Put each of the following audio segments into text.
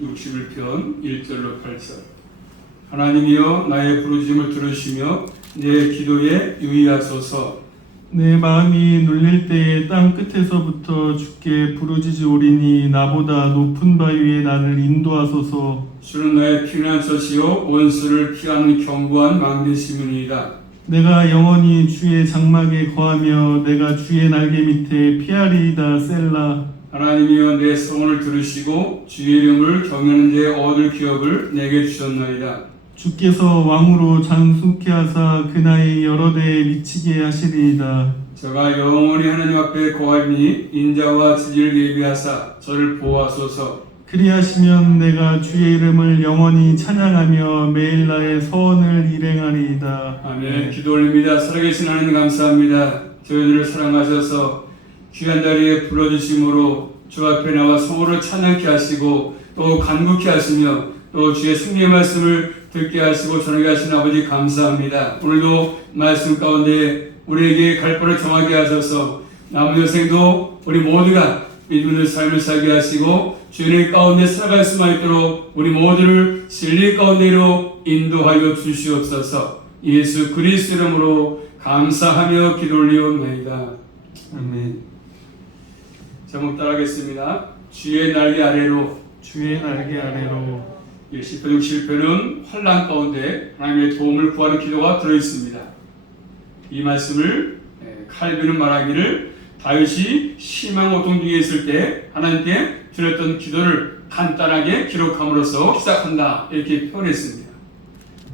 61편 1절로 8절. 하나님이여 나의 부르짖음을 들으시며 내 기도에 유의하소서. 내 마음이 눌릴 때에 땅 끝에서부터 주께 부르짖으오리니 나보다 높은 바 위에 나를 인도하소서. 주는 나의 피난한 처시요 원수를 피하는 견고한 망대심이니이다. 내가 영원히 주의 장막에 거하며 내가 주의 날개 밑에 피하리이다. 셀라. 하나님이여 내 소원을 들으시고 주의 이름을 경외하는 데 얻을 기업을 내게 주셨나이다. 주께서 왕으로 장수케 하사 그 나이 여러 대에 미치게 하시리이다. 저가 영원히 하나님 앞에 거하니 인자와 지지를 예비하사 저를 보호하소서. 그리하시면 내가 주의 이름을 영원히 찬양하며 매일 나의 서원을 일행하리이다. 아멘. 기도 올립니다. 살아계신 하나님 감사합니다. 저희들을 사랑하셔서 귀한 자리에 불러주심으로 주 앞에 나와 성호를 찬양케 하시고 또 간구케 하시며 또 주의 승리의 말씀을 듣게 하시고 전하게 하신 아버지 감사합니다. 오늘도 말씀 가운데 우리에게 갈 길을 정하게 하셔서 남은 여생도 우리 모두가 믿음의 삶을 살게 하시고 주의 가운데 살아갈 수만 있도록 우리 모두를 진리 가운데로 인도하여 주시옵소서. 예수 그리스도 이름으로 감사하며 기도 올리옵나이다. 아멘. 제목 따라하겠습니다. 주의 날개 아래로. 주의 날개 아래로. 시편 61편은 환난 가운데 하나님의 도움을 구하는 기도가 들어있습니다. 이 말씀을 칼빈은 말하기를 다윗이 심한 고통 중에 있을 때 하나님께 드렸던 기도를 간단하게 기록함으로써 시작한다 이렇게 표현했습니다.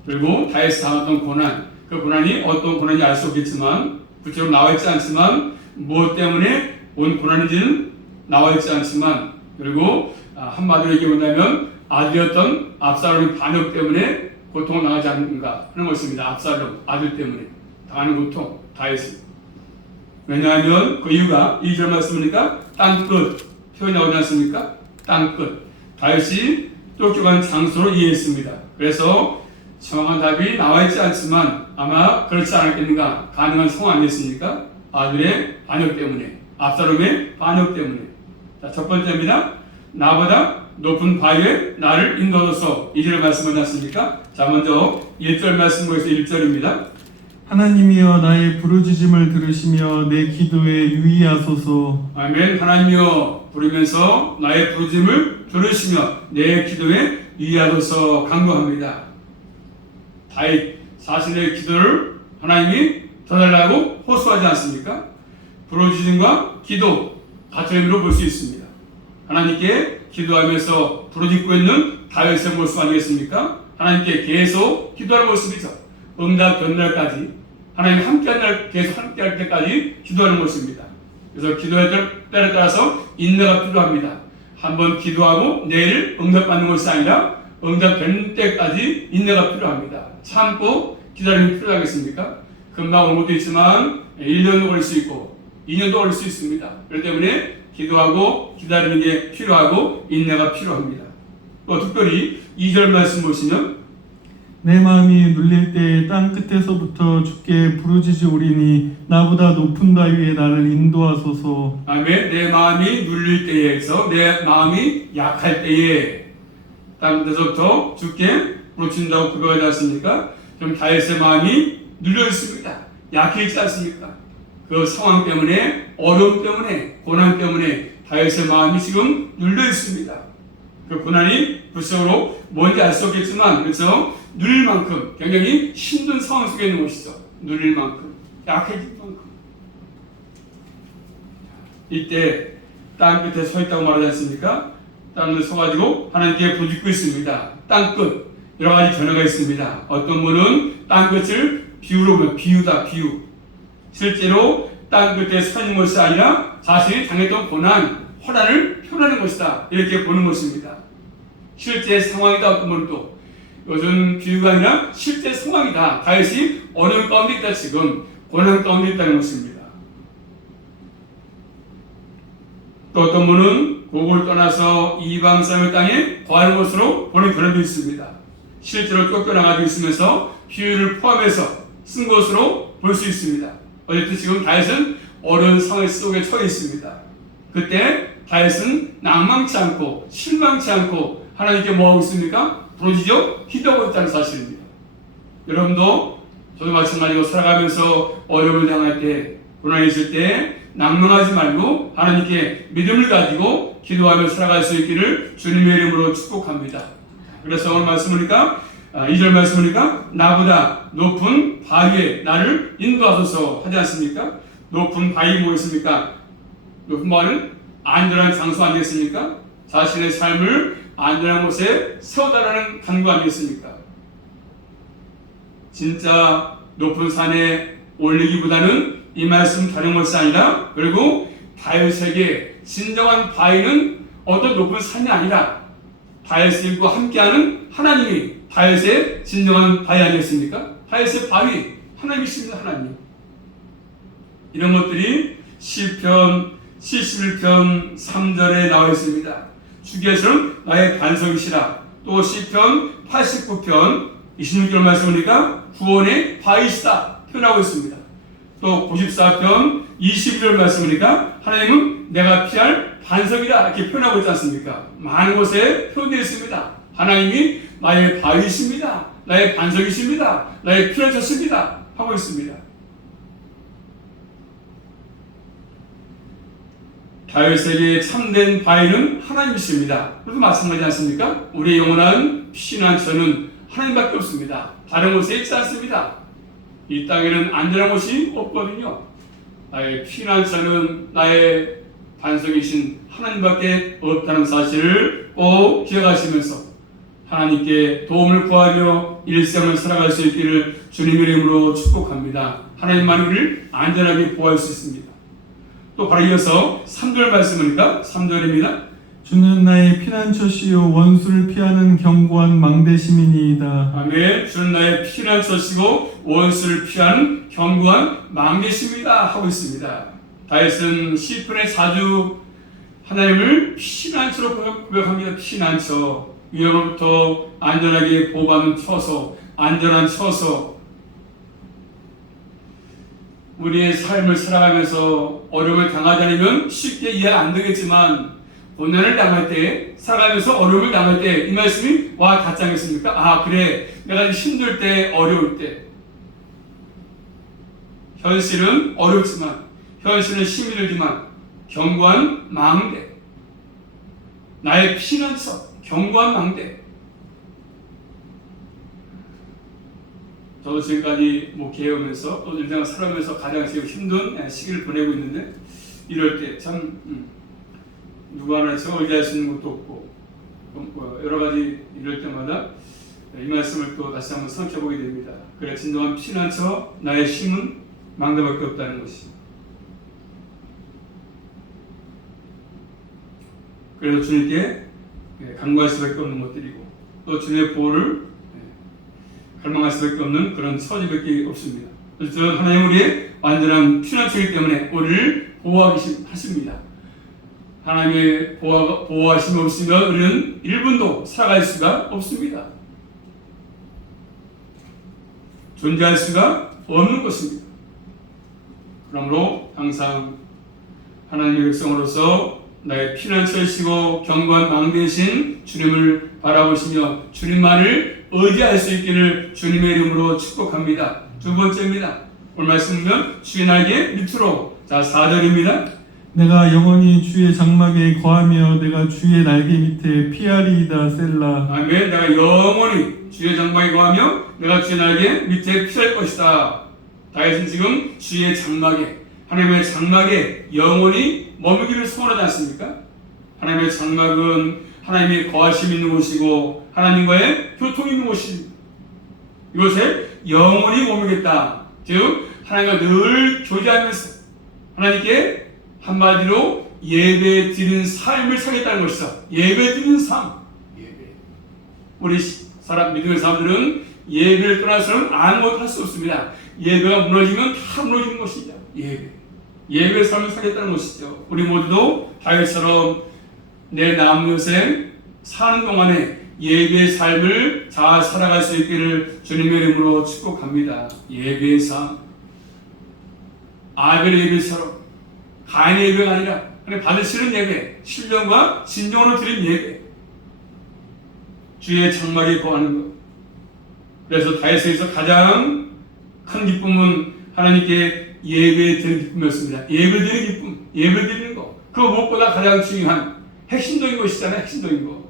그리고 다윗이 당했던 고난, 그 고난이 어떤 고난인지 알 수 없겠지만 구체적으로 나와 있지 않지만 무엇 때문에 온 고난인지는 나와 있지 않지만 그리고 한마디로 얘기한다면 아들이었던 압살롬의 반역 때문에 고통을 당하지 않는가 하는 것입니다. 압살롬 아들 때문에 당하는 고통 다윗이. 왜냐하면 그 이유가 2절 말씀이니까 땅끝 표현이 나오지 않습니까? 땅끝. 다윗이 쫓겨간 장소로 이해했습니다. 그래서 정확한 답이 나와 있지 않지만 아마 그렇지 않았겠는가 가능한 상황 아니겠습니까? 아들의 반역 때문에 압살롬의 반역 때문에. 자, 첫 번째입니다. 나보다 높은 바위에 나를 인도하소서. 2절 말씀하지 않습니까? 자, 먼저 1절 말씀 보여서 1절입니다. 하나님이여 나의 부르짖음을 들으시며 내 기도에 유의하소서. 아멘. 하나님이여 부르면서 나의 부르짖음을 들으시며 내 기도에 유의하소서 간구합니다. 다윗 자신의 기도를 하나님이 들어달라고 호소하지 않습니까? 부르짖음과 기도 같은 의미로 볼 수 있습니다. 하나님께 기도하면서 부르짖고 있는 다윗의 모습 아니겠습니까? 하나님께 계속 기도하는 모습이죠. 응답 된 날까지 하나님 함께할 날 계속 함께할 때까지 기도하는 모습입니다. 그래서 기도할 때에 따라서 인내가 필요합니다. 한번 기도하고 내일 응답받는 것이 아니라 응답된 때까지 인내가 필요합니다. 참고 기다림이 필요하겠습니까? 금방 오는 것도 있지만 1년도 걸릴 수 있고 2년도 걸릴 수 있습니다. 그렇기 때문에 기도하고 기다리는 게 필요하고 인내가 필요합니다. 또 특별히 2절 말씀 보시면 내 마음이 눌릴 때에 땅 끝에서부터 주께 부르짖으오리니 나보다 높은 바 위에 나를 인도하소서. 아멘. 내 마음이 눌릴 때에서 내 마음이 약할 때에 땅 끝에서부터 주께 부르짖는다고 구별하지 않습니까? 그럼 다윗의 마음이 눌려 있습니다. 약해 있지 않습니까? 그 상황 때문에 어려움 때문에 고난 때문에 다윗의 마음이 지금 눌려 있습니다. 그 고난이 구체적으로 뭔지 알 수 없겠지만 그래서 눌릴 만큼 굉장히 힘든 상황 속에 있는 것이죠. 눌릴 만큼 약해질 만큼 이때 땅끝에 서 있다고 말하지 않습니까? 땅을 서가지고 하나님께 부르짖고 있습니다. 땅끝 여러 가지 변화가 있습니다. 어떤 분은 땅끝을 비유로 보면 비유다 비유. 실제로 땅끝에 서 있는 것이 아니라 자신이 당했던 고난, 환난을 표현하는 것이다. 이렇게 보는 것입니다. 실제 상황이다. 어떤 분은 또 이것은 비유가 아니라 실제 상황이다. 다윗이 어려움 가운데 있다. 지금 고난 가운데 있다는 것입니다. 또 어떤 분은 고국을 떠나서 이방 사람의 땅에 거하는 것으로 보는 그런 도 있습니다. 실제로 쫓겨나가고 있으면서 비유를 포함해서 쓴 것으로 볼 수 있습니다. 어쨌든 지금 다윗은 어려운 상황 속에 처해 있습니다. 그때 다윗은 낭망치 않고 실망치 않고 하나님께 뭐하고 있습니까? 부르짖어 기도하고 있다는 사실입니다. 여러분도 저도 마찬가지로 살아가면서 어려움을 당할 때, 고난이 있을 때 낭망하지 말고 하나님께 믿음을 가지고 기도하며 살아갈 수 있기를 주님의 이름으로 축복합니다. 그래서 오늘 말씀이니까 2절 말씀이니까 나보다 높은 바위에 나를 인도하소서 하지 않습니까? 높은 바위 뭐겠습니까? 높은 바위는 안전한 장소 아니겠습니까? 자신의 삶을 안전한 곳에 세워달라는 간구 아니겠습니까? 진짜 높은 산에 올리기보다는 이 말씀 다른 것이 아니라, 그리고 다윗에게 진정한 바위는 어떤 높은 산이 아니라 다윗과 함께하는 하나님이 다윗의 진정한 바위 아니겠습니까? 다윗의 바위 하나님이십니다. 하나님. 이런 것들이 시편 71편 3절에 나와 있습니다. 주께서는 나의 반석이시라. 또 시편 89편 26절 말씀이니까 구원의 바위시다 표현하고 있습니다. 또 94편 22절 말씀이니까 하나님은 내가 피할 반석이다 이렇게 표현하고 있지 않습니까? 많은 곳에 표현되어 있습니다. 하나님이 나의 바위이십니다. 나의 반석이십니다. 나의 피할 젖습니다 하고 있습니다. 다윗에게 참된 바위는 하나님이십니다. 그래도 마찬가지지 않습니까? 우리의 영원한 피난처는 하나님밖에 없습니다. 다른 곳에 있지 않습니다. 이 땅에는 안전한 곳이 없거든요. 나의 피난처는 나의 반석이신 하나님밖에 없다는 사실을 꼭 기억하시면서 하나님께 도움을 구하며 일생을 살아갈 수 있기를 주님의 이름으로 축복합니다. 하나님만이 우리를 안전하게 보호할 수 있습니다. 또 바로 이어서 3절 말씀입니다. 3절입니다. 주는 나의 피난처시요 원수를 피하는 견고한 망대심이니이다. 아멘. 주는 나의 피난처시고 원수를 피하는 견고한 망대심이다 하고 있습니다. 다윗은 시편의 4주 하나님을 피난처로 고백합니다. 피난처. 위험으로부터 안전하게 보호받는 처소, 안전한 처소. 우리의 삶을 살아가면서 어려움을 당하지 않으면 쉽게 이해 안 되겠지만 고난을 당할 때, 살아가면서 어려움을 당할 때 이 말씀이 와 닿지 않겠습니까? 아 그래, 내가 힘들 때, 어려울 때 현실은 어렵지만, 현실은 힘이 들지만 견고한 망대, 나의 피난처, 견고한 망대. 저도 지금까지 목회하면서 또 일생을 살아가면서 가장 지금 힘든 시기를 보내고 있는데, 이럴 때 참 누구 하나 제가 의지할 수 있는 것도 없고 여러 가지 이럴 때마다 이 말씀을 또 다시 한번 생각해보게 됩니다. 그래, 진정한 피난처, 나의 힘은 망대밖에 없다는 것이. 그래서 주님께 간구할 수밖에 없는 것들이고, 또 주님의 보호를 갈망할 수밖에 없는 그런 처지밖에 없습니다. 그래서 하나님 우리의 완전한 피난처이기 때문에 우리를 보호하십니다. 하나님의 보호하심이 없으면 우리는 1분도 살아갈 수가 없습니다. 존재할 수가 없는 것입니다. 그러므로 항상 하나님의 백성으로서 나의 피난처이시고 견고한 망대이신 주님을 바라보시며 주님만을 의지할 수 있기를 주님의 이름으로 축복합니다. 두 번째입니다. 오늘 말씀 보면 주의 날개 밑으로. 자, 4절입니다. 내가 영원히 주의 장막에 거하며 내가 주의 날개 밑에 피하리이다. 셀라. 아멘. 내가 영원히 주의 장막에 거하며 내가 주의 날개 밑에 피할 것이다. 다윗은 지금 주의 장막에, 하나님의 장막에 영원히 머무기를 소원하지 않습니까? 하나님의 장막은 하나님의 거하심이 있는 곳이고 하나님과의 교통이 있는 곳입니다. 이곳에 영원히 머무겠다. 즉 하나님과 늘 교제하면서 하나님께 한마디로 예배 드리는 삶을 살겠다는 것이죠. 예배 드리는 삶. 예배. 우리 믿음의 사람들은 예배를 떠나서는 아무것도 할 수 없습니다. 예배가 무너지면 다 무너지는 것이죠. 예배. 예배의 삶을 살겠다는 것이죠. 우리 모두도 다윗처럼 내 남은 여생 사는 동안에 예배의 삶을 잘 살아갈 수 있기를 주님의 이름으로 축복합니다. 예배의 삶. 아벨 예배처럼 가인의 예배가 아니라 받으시는 예배, 신령과 진정으로 드린 예배. 주의 장막에 거하는 것. 그래서 다윗에서 가장 큰 기쁨은 하나님께 예배 드리는 기쁨이었습니다. 예배 드리는 기쁨, 예배 드리는 것. 그 무엇보다 가장 중요한 핵심적인 것이잖아요. 핵심적인 것.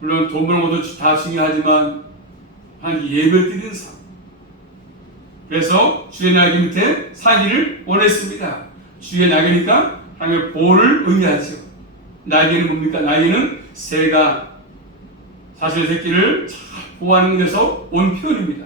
물론 돈 버는 것도 다 중요하지만 하나님께 예배 드리는 삶. 그래서 주의 날개 밑에 사기를 원했습니다. 주의 날개니까 하나님의 보호를 의미하죠. 날개는 뭡니까? 날개는 새가 자신의 새끼를 잘 보호하는 데서 온 표현입니다.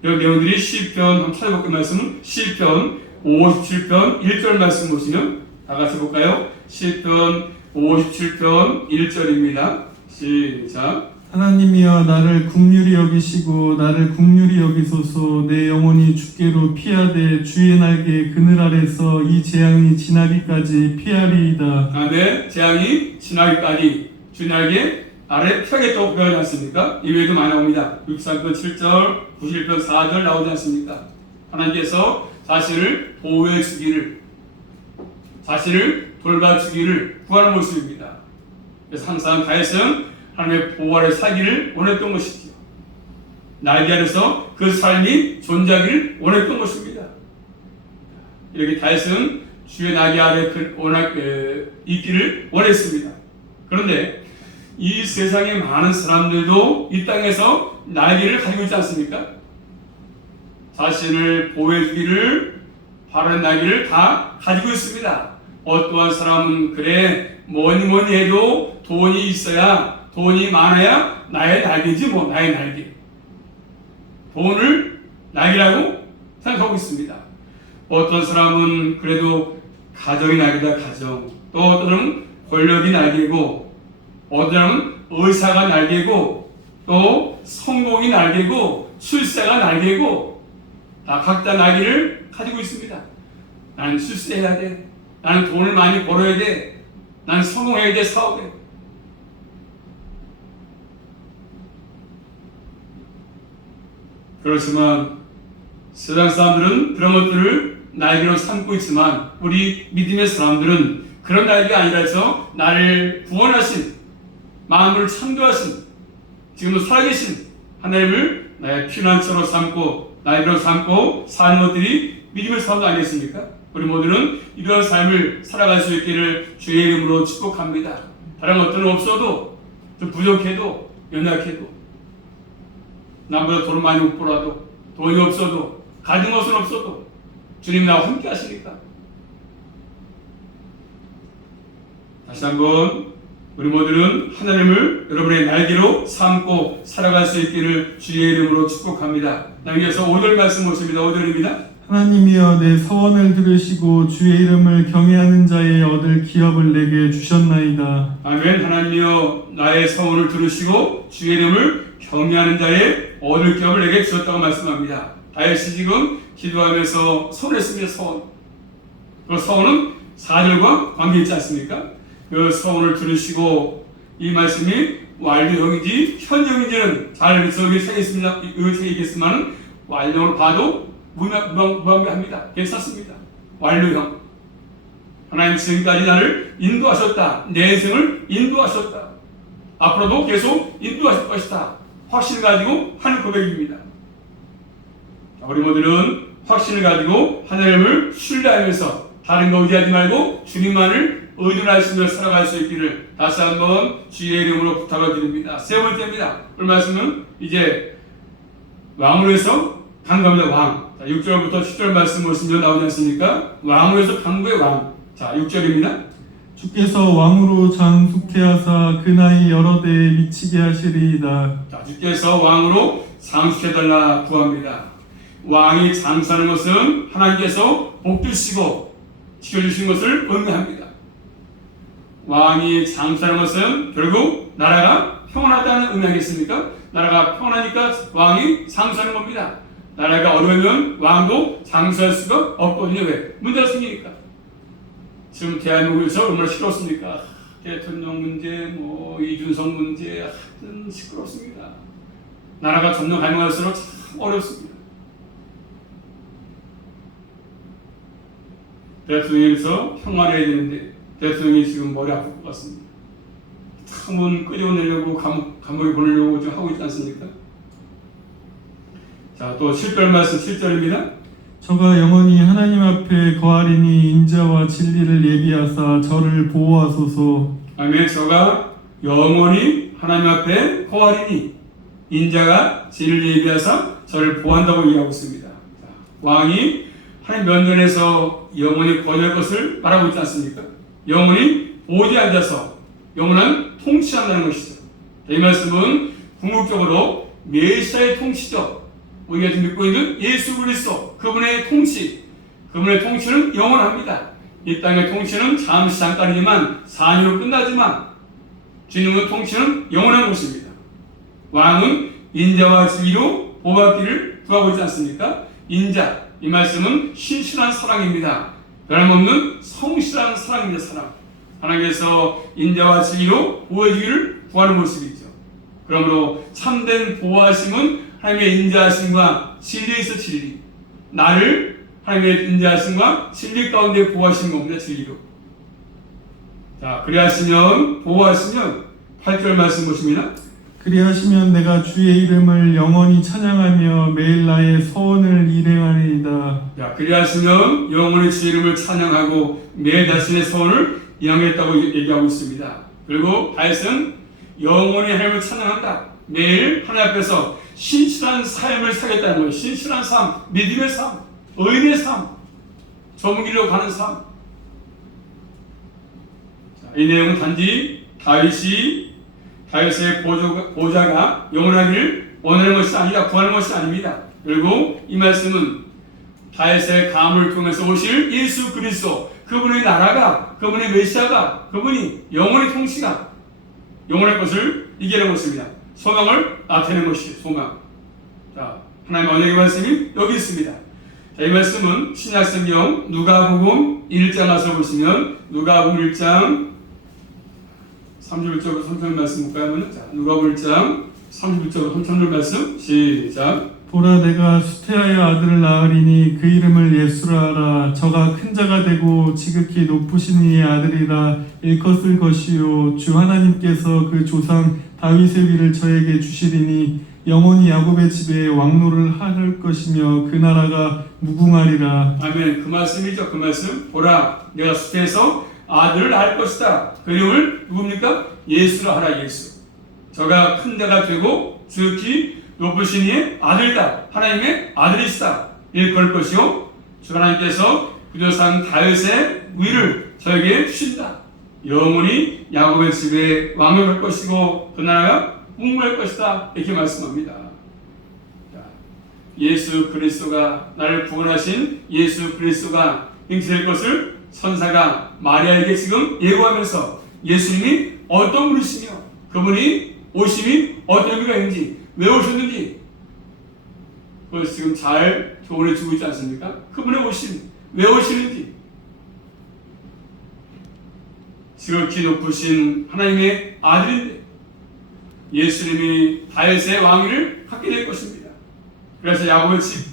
이런 내용들이 시편 한번 찾아볼게요. 말씀은 시편 57편 1절 말씀 보시면 다 같이 볼까요? 시편 57편 1절입니다. 시작. 하나님이여 나를 긍휼히 여기시고 나를 긍휼히 여기소서. 내 영혼이 주께로 피하되 주의 날개 그늘 아래서 이 재앙이 지나기까지 피하리이다. 아멘. 재앙이 지나기까지 주의 날개 아래 피하겠다고 표현하지 않습니까? 이외에도 많이 나옵니다. 63편 7절, 91편 4절 나오지 않습니까? 하나님께서 자신을 보호해 주기를, 자신을 돌봐주기를 구하는 모습입니다. 그래서 항상 다윗은 하나님의 보호 아래 살기를 원했던 것이죠. 날개 아래서 그 삶이 존재하기를 원했던 것입니다. 이렇게 다윗은 주의 날개 아래 있기를 원했습니다. 그런데 이 세상의 많은 사람들도 이 땅에서 날개를 가지고 있지 않습니까? 자신을 보호해주기를 바라는 날개를 다 가지고 있습니다. 어떠한 사람은 그래 뭐니 해도 돈이 있어야, 돈이 많아야 나의 날개지 뭐, 나의 날개. 돈을 날개라고 생각하고 있습니다. 어떤 사람은 그래도 가정이 날개다, 가정. 또 어떤 권력이 날개고, 어떤 사람은 의사가 날개고, 또 성공이 날개고, 출세가 날개고, 다 각자 날개를 가지고 있습니다. 나는 출세해야 돼. 나는 돈을 많이 벌어야 돼. 나는 성공해야 돼, 사업에. 그렇지만 세상 사람들은 그런 것들을 날개로 삼고 있지만 우리 믿음의 사람들은 그런 날개가 아니라 해서 나를 구원하신, 마음을 창조하신, 지금도 살아계신 하나님을 나의 피난처로 삼고 날개로 삼고 사는 것들이 믿음의 사람도 아니겠습니까? 우리 모두는 이런 삶을 살아갈 수 있기를 주의 이름으로 축복합니다. 다른 것들은 없어도, 좀 부족해도, 연약해도, 남보다 돈을 많이 못 벌어도, 돈이 없어도, 가진 것은 없어도 주님 나와 함께 하시니까. 다시 한번 우리 모두는 하나님을 여러분의 날개로 삼고 살아갈 수 있기를 주의 이름으로 축복합니다. 이어서 5절 말씀 보십니다. 5절입니다. 하나님이여 내 서원을 들으시고 주의 이름을 경외하는 자의 얻을 기업을 내게 주셨나이다. 아멘. 하나님이여 나의 서원을 들으시고 주의 이름을 경외하는 자의 얻을 기업을 내게 주셨다고 말씀합니다. 다윗이 지금 기도하면서 서원했습니다. 서원. 그 서원은 4절과 관계 있지 않습니까? 그 서원을 들으시고, 이 말씀이 완료형인지 현형인지는 잘 의미하겠지만 완료를 봐도 무방비합니다. 괜찮습니다. 완료형. 하나님 지금까지 나를 인도하셨다. 내 인생을 인도하셨다. 앞으로도 계속 인도하실 것이다. 확신을 가지고 하는 고백입니다. 우리 모두는 확신을 가지고 하나님을 신뢰하면서 다른 거 의지하지 말고 주님만을 의존하시며 살아갈 수 있기를 다시 한번 주의 이름으로 부탁을 드립니다. 세 번째입니다. 오늘 말씀은 이제 왕으로 해서 강구합니다. 왕. 자, 6절부터 10절 말씀 보시면 나오지 않습니까? 왕으로 해서 강구의 왕. 자, 6절입니다. 주께서 왕으로 장숙케 하사 그 나이 여러 대에 미치게 하시리이다. 자, 주께서 왕으로 장수해달라 구합니다. 왕이 장수하는 것은 하나님께서 복 주시고 지켜주신 것을 의미합니다. 왕이 장수하는 것은 결국 나라가 평안하다는 의미 아니겠습니까? 나라가 평안하니까 왕이 장수하는 겁니다. 나라가 어려우면 왕도 장수할 수가 없거든요. 왜? 문제가 생기니까. 지금 대한민국에서 얼마나 시끄럽습니까? 대통령 문제, 이준석 문제, 하여튼 시끄럽습니다. 나라가 점점 갈망할수록 참 어렵습니다. 대통령에서 평안해야 되는데 대통령이 지금 머리 아플 것 같습니다. 한번 끄집어내려고 감옥에 보내려고 좀 하고 있지 않습니까? 자, 또 7절 말씀 7절입니다. 저가 영원히 하나님 앞에 거하리니 인자와 진리를 예비하사 저를 보호하소서. 아멘. 저가 영원히 하나님 앞에 거하리니 인자가 진리를 예비하사 저를 보호한다고 얘기하고 있습니다. 자, 왕이 하나님 면전에서 영원히 거할 것을 말하고 있지 않습니까? 영원히 보호대에 앉아서 영원한 통치한다는 것이죠. 이 말씀은 궁극적으로 메시아의 통치죠. 우리가 지금 믿고 있는 예수 그리스도 그분의 통치, 그분의 통치는 영원합니다. 이 땅의 통치는 잠시 잠깐이지만 4년으로 끝나지만 주님의 통치는 영원한 것입니다. 왕은 인자와 진리로 보호받기를 구하고 있지 않습니까? 인자, 이 말씀은 신실한 사랑입니다. 변함없는 성실한 사랑입니다. 사랑. 하나님께서 인자와 진리로 보호해주기를 구하는 모습이죠. 그러므로 참된 보호하심은 하나님의 인자하심과 진리에 있어 진리. 나를 하나님의 인자하심과 진리 가운데 보호하시는 겁니다. 진리로. 자, 그리하시면 보호하시면 8절 말씀 보십니다. 그리하시면 내가 주의 이름을 영원히 찬양하며 매일 나의 소원을 일행하리이다. 자, 그리하시면 영원히 주의 이름을 찬양하고 매일 자신의 소원을 이행했다고 얘기하고 있습니다. 그리고 다윗은 영원히 하나님을 찬양한다. 매일 하나님 앞에서 신실한 삶을 살겠다는 거예요. 신실한 삶, 믿음의 삶, 의인의 삶, 정길로 가는 삶. 자, 이 내용은 단지 다윗의 보좌가 영원하기를 원하는 것이 아니라 구하는 것이 아닙니다. 그리고 이 말씀은 다윗의 가문을 통해서 오실 예수 그리스도, 그분의 나라가, 그분의 메시아가, 그분이 영원히 통치가 영원할 것을 얘기하는 것입니다. 소망을 나타내는 것이 소망. 자, 하나님의 언약의 말씀이 여기 있습니다. 자, 이 말씀은 신약성경 누가복음 1장 가서 보시면 누가복음 1장 31절부터 33절 말씀 볼까요? 자, 누가복음 1장 31절부터 33절 말씀 시작. 보라 내가 수태하여 아들을 낳으리니 그 이름을 예수라 하라. 저가 큰 자가 되고 지극히 높으신 이의 아들이라 일컫을 것이요 주 하나님께서 그 조상 다윗의 위를 저에게 주시리니 영원히 야곱의 집에 왕노를 할 것이며 그 나라가 무궁하리라. 아멘. 그 말씀이죠. 그 말씀. 보라 내가 수태해서 아들을 낳을 것이다. 그 이름을 누굽니까? 예수라 하라. 예수. 저가 큰 자가 되고 지극히 높으신 이의 아들이다. 하나님의 아들이시다. 일컬 것이요 주 하나님께서 그 조상 다윗의 위를 저에게 주신다. 영원히 야곱의 집에 왕을 할 것이고 그 나라가 무궁할 것이다. 이렇게 말씀합니다. 자, 예수 그리스도가 나를 구원하신 예수 그리스도가 잉태될 것을 선사가 마리아에게 지금 예고하면서 예수님이 어떤 분이시며 그분이 오심이 어떤 의미가 있는지 왜 오셨는지 그걸 지금 잘 교훈해 주고 있지 않습니까? 그분의 오심 왜 오시는지 지극히 높으신 하나님의 아들인데 예수님이 다윗의 왕위를 갖게 될 것입니다. 그래서 야곱의 집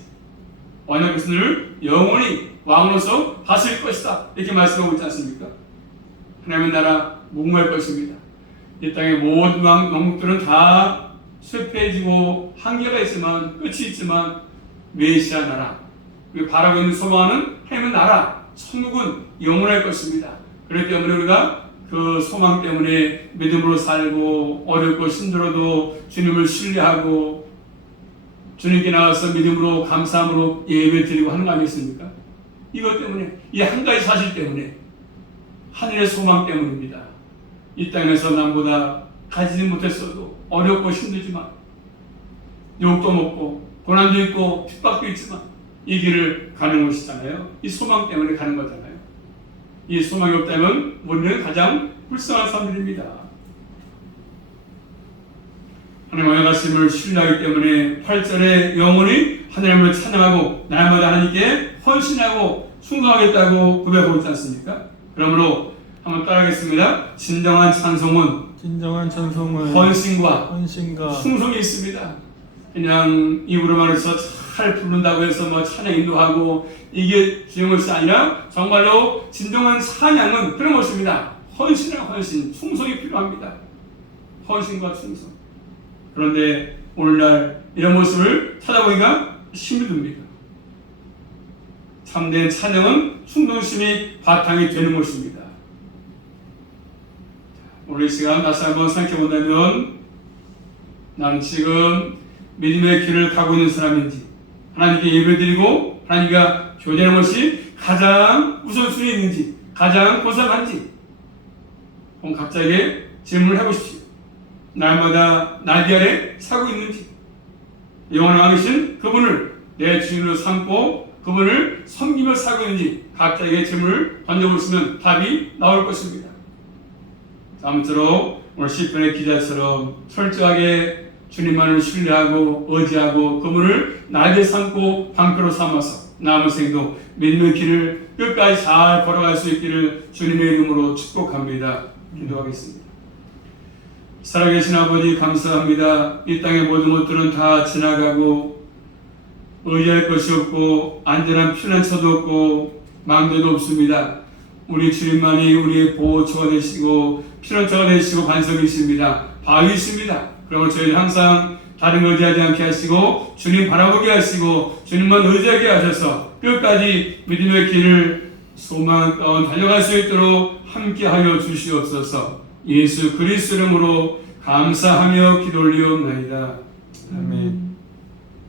언약 백성을 영원히 왕으로서 다스릴 것이다. 이렇게 말씀하고 있지 않습니까? 하나님의 나라 무궁할 것입니다. 이 땅의 모든 왕국들은 다 쇠폐해지고 한계가 있지만 끝이 있지만 메시아 나라 우리가 바라고 있는 소망은 하나님의 나라 천국은 영원할 것입니다. 그렇기 때문에 우리가 그 소망 때문에 믿음으로 살고 어렵고 힘들어도 주님을 신뢰하고 주님께 나와서 믿음으로 감사함으로 예배 드리고 하는 거 아니겠습니까? 이것 때문에 이 한 가지 사실 때문에 하늘의 소망 때문입니다. 이 땅에서 남보다 가지지 못했어도 어렵고 힘들지만 욕도 먹고 고난도 있고 핍박도 있지만 이 길을 가는 것이잖아요. 이 소망 때문에 가는 거잖아요. 이 소망이 없다면 우리는 가장 불쌍한 사람들입니다. 하나님의 말씀을 신뢰하기 때문에 8절에 영원히 하나님을 찬양하고 날마다 하나님께 헌신하고 순종하겠다고 고백하고 있지 않습니까? 그러므로 한번 따라하겠습니다. 진정한 찬송은 헌신과 충성이 있습니다. 그냥 입으로만 해서 잘 부른다고 해서 뭐 찬양 인도하고 이게 중요한 것이 아니라 정말로 진정한 찬양은 그런 것입니다. 헌신이나 헌신, 충성이 필요합니다. 헌신과 충성. 그런데 오늘날 이런 모습을 찾아보니까 힘이 듭니다. 참된 찬양은 충동심이 바탕이 되는 것입니다. 오늘 이 시간 다시 한번 생각해 본다면 나는 지금 믿음의 길을 가고 있는 사람인지, 하나님께 예배드리고 하나님과 교제하는 것이 가장 우선순위 있는지, 가장 고상한지 각자에게 질문을 해보십시오. 날마다 날개 아래 사고 있는지, 영원히 왕이신 그분을 내 주인으로 삼고 그분을 섬기며 살고 있는지 각자에게 질문을 던져보시면 답이 나올 것입니다. 아무쪼록 오늘 시편의 기자처럼 철저하게 주님만을 신뢰하고 의지하고 그분을 날개 삼고 방패로 삼아서 남은 생도 믿는 길을 끝까지 잘 걸어갈 수 있기를 주님의 이름으로 축복합니다. 기도하겠습니다. 살아계신 아버지 감사합니다. 이 땅의 모든 것들은 다 지나가고 의지할 것이 없고 안전한 피난처도 없고 망대도 없습니다. 우리 주님만이 우리의 보호처가 되시고 피난처가 되시고 반석이십니다. 바위이십니다. 그러므로 저희는 항상 다른 걸 의지하지 않게 하시고 주님 바라보게 하시고 주님만 의지하게 하셔서 끝까지 믿음의 길을 소망 가운데 달려갈 수 있도록 함께하여 주시옵소서. 예수 그리스도 이름으로 감사하며 기도 올리옵나이다. 아멘.